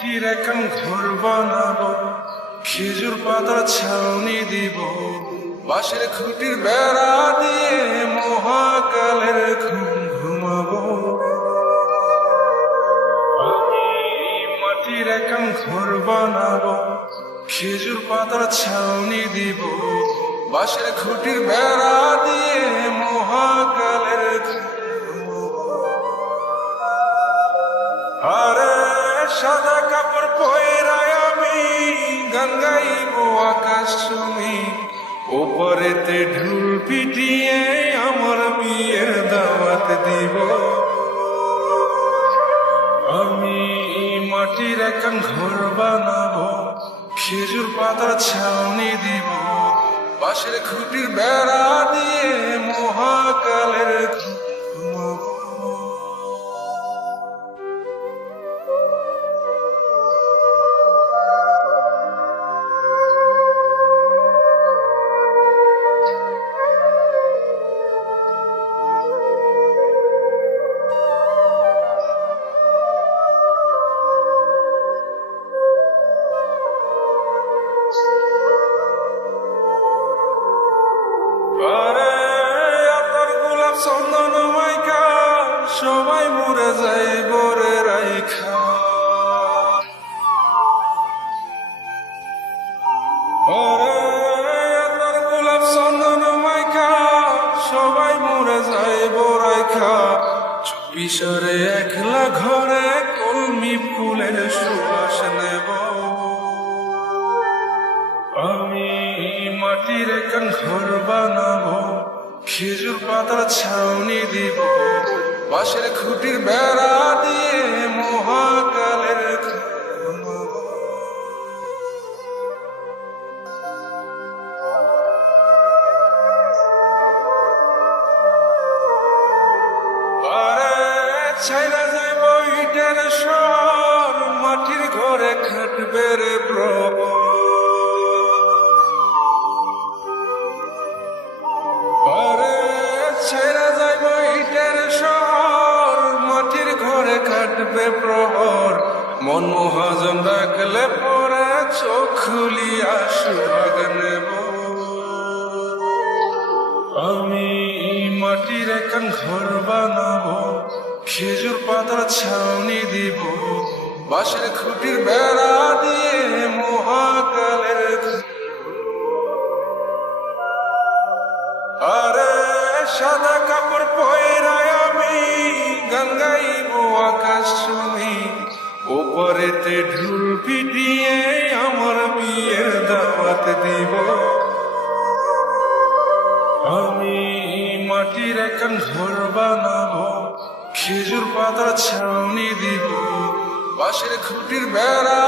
মাটির এখন ঘর বানাবো, খেজুর পাতার ছাউনি দিব। বাঁশের খুঁটির বেড়া দিয়ে মহাকালের ঘুম ঘুমাবো। মাটির এখন ঘর বানাবো, খেজুর পাতার ছাউনি দিব। বাঁশের খুঁটির বেড়া দিয়ে মহাকালের ঘুম আরে সাদা কাপড় পয়রায় আমি গান গাইব আকাশ শুনি ওপরেতে ঢুল পিটিয়ে আমার বিয়ের দাওয়াত দিব। আমি মাটির এখন ঘর বানাবো, খেজুর পাতার ছাউনি দিব। বাঁশের খুঁটির বেড়া দিয়ে মহাকালের সবাই মরে যায় বরে রাইখা। গোলাপ চন্দন মাইকা সবাই মরে যায় বরাইখা। চব্বিশরে একলা ঘরে কলমি ফুলের সুবাস নেব। আমি মাটির এখন ঘর বানাবো খেজুর পাতার ছাউনি দিব। বাঁশের খুঁটির বেড়া দিয়ে মহাকালের ছাইরা যাইব ইটের শহর মাটির ঘরে খাটবে রে প্রভু কাটবে প্রহর। মন মহাজন ডাকলে পরে চোখ খুলিয়া সুভাগ নেব। আমি মাটির এখন ঘর বানাবো, খেজুর পাতার ছাউনি দিব। বাঁশের খুঁটির বেড়া দিয়ে মহাকালের আরে সাদা কাপড় পয়রায় আমি শুনি ওপরেতে ঢুল পিটিয়ে আমার বিয়ের দাওয়াত দিব। আমি মাটির একখান ঘর বানাবো, খেজুর পাতার ছাউনি দিব, বাঁশের খুঁটির বেড়া